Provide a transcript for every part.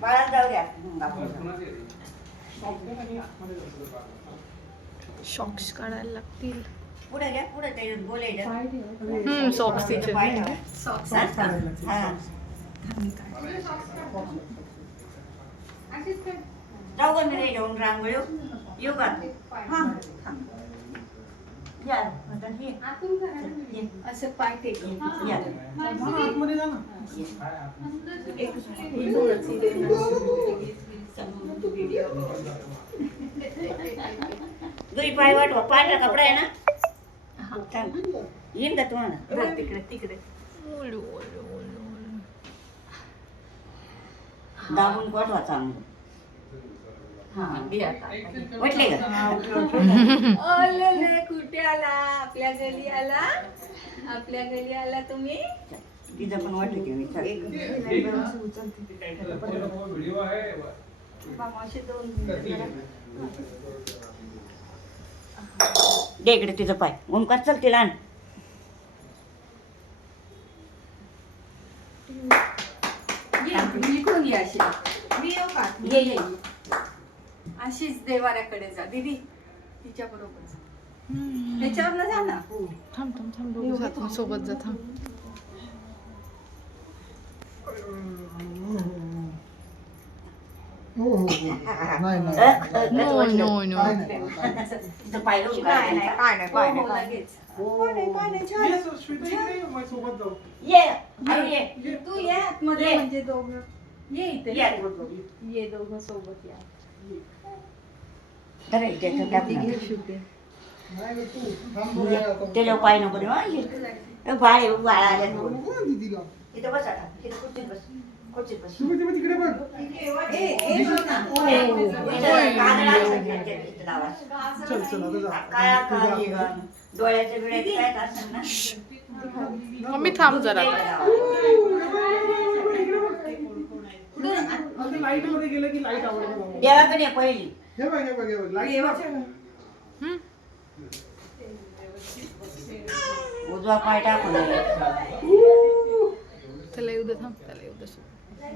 बाळा जाऊ द्या. शॉक्स काढायला लागतील. पुढे घ्या, पुढे ते बोलायचं. सॉक्स तिचे जाऊ का मी घेऊन रांगोळी येऊ का? या असं पाय टेकून या. घरी पाय वाटवा. पांढरा कपडा आहे ना? येईन का तुम्हाला? तिकडे तिकडे दाबून पाठवा चांगलं. वाटले का? कुठे आला? आपल्या गली आला? आपल्या गली आला तुम्ही? तिचं पण वाटलं की मी दे इकडे तिचं पाय. ओमकार चल तिला आण. ये अशीच देवाऱ्याकडे जा दीदी, तिच्या बरोबर त्याच्यावर जा ना. थांब थांब थांब, दोघं जात सोबत जा. थांब. तू ये आतमध्ये, म्हणजे दोघं ये इथे. ये दोघं सोबत या. त्याला पाय नको देऊ. बाळा आल्या इथं बस. आता इथं खुर्चीत बस. खुर्चीत बस. डोळ्याच्या बिळ्याचे काय असेल ना. मम्मी थांब जरा. लाईट मध्ये गेलं की लाईट आवडते. देवाकडे पहिली उजवा पाय टाकून त्याला येऊ दे. थांब, त्याला येऊ दे.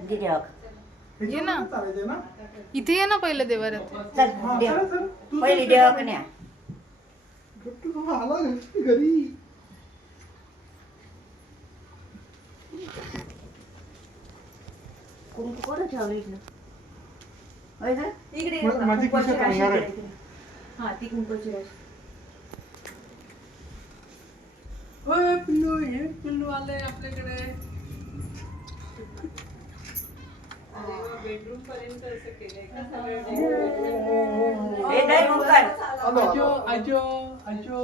देवा ये ना इथे, ये ना पहिलं देवाऱ्यात. चल पहिली देवाकडे या. घरी कुंकू कोण ठेवलं इकडं? इकडे माझी खिशात राहणार आहे. हा, ती कुंकूची राशी. पिल्लू आलंय आपल्याकडे. बेडरूम पर्यंत असं केलंय का सगळं? आजो आजो आजो.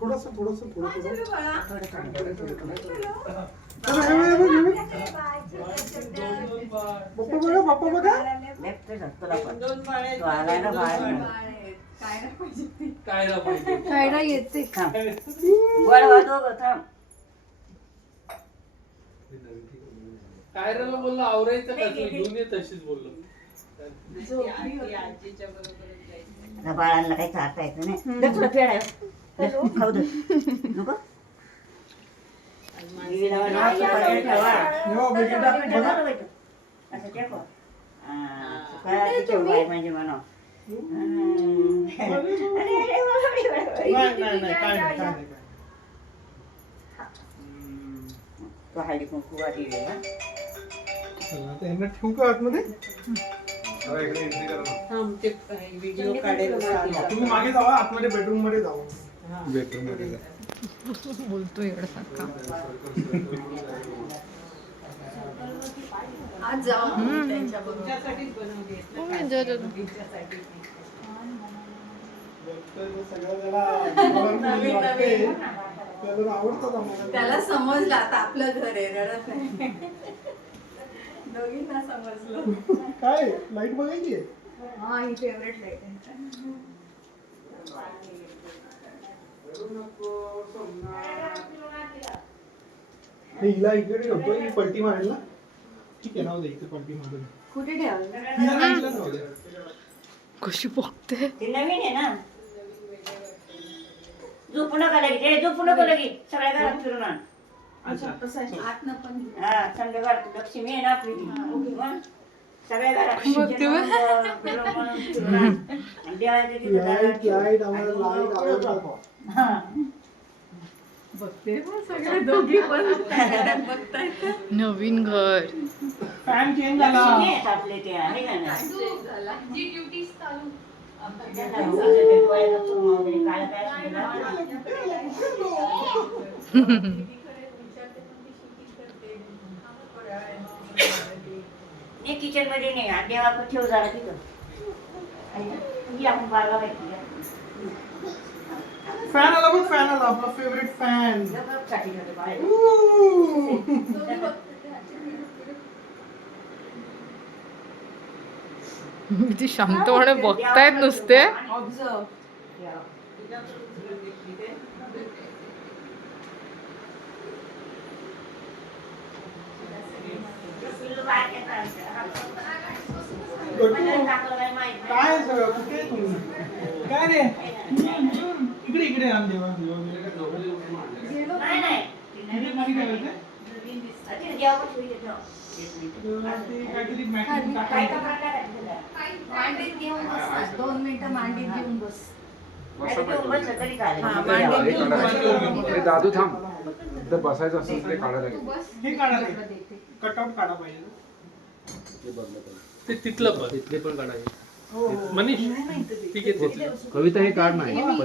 थोडस थोडस पप्पा बघा. खायला येते. कायराला बोललो आवरायचं का तू घेऊन ये, तशीच बोललो. बाळांना काही चालता येत नाही. तुला पेड आहे खाऊ दे नको. म्हणजे म्हणा तो हळदी कुंकू वाटी ठेवू का आतमध्ये? व्हिडिओ काढेल. तुम्ही मागे जावा, आतमध्ये बेडरूम मध्ये जावा. बोलतो एवढं सारखा. आज जाऊ त्यांच्यासाठीच बनवली. त्याला समजलं आता आपलं घर आहे, रडत नाही. दोघींना समजलं. काय लाईट बघायची आहे? हा, ही फेवरेट लाईट आहे. हिला इकडे ठेवतो, ही पलटी मारेल ना. ठीक आहे, नाव दे इथे पलटी मारेल. कुठे ठेवलं? कशी बघते. ते नवीन आहे ना. झोपू नका लगे, झोपू नको लगे. सगळ्या घरात फिरून आण. अच्छा तसं आहे, आतनं पण हा थंड घरात लक्ष्मी आहे ना आपली ती. मग सगळ्या घरात बघते बघ. आणि देवाच्या तिथे लाईट घरात लाईट आम्हाला आणि लाईट पुढं आवडतात. झोपावं. हा. बघते मग सगळे दोघी पण बघतायत. नवीन घर. फॅन चेंज झाला. लक्ष्मी आहेत आपले ते आहे का ना जी ड्युटी चालू त्यांना ते डोळ्याचं चुरमा वगैरे काळं काय असतं ना. ये किचन मध्ये नाही आणि देवा पण ठेव जरा तिथं आणि आपण बागा माहिती फॅन आला बघ, फॅन आला आपला फेवरेट फॅन. किती शांतपणे बघतायत नुसते. ऑब्झर्व. काय आहे सगळं, कुठे आहे तुम्ही? काय रे इकडे इकडे आण देवा देवा. नाही नाही इकडे मध्ये काय होते? ते काहीतरी मॅटिंग काय टाकायचं. कपडा टाकायचा मांडीत घेऊन बस 2 मिनिटं मांडीत घेऊन बस. बसलं तरी चालेल. हा, मांडीत घेऊन बस. अरे दादू थांब. इथं बसायचं असेल ते काढा लागेल. हे काढा ते. कटआउट काढा पाहिजे. ते बदलत आहे. ते तिथलं पण तिथले पण काढायचे मनीष ठीक आहे तिथलं कविता हे काढ नाही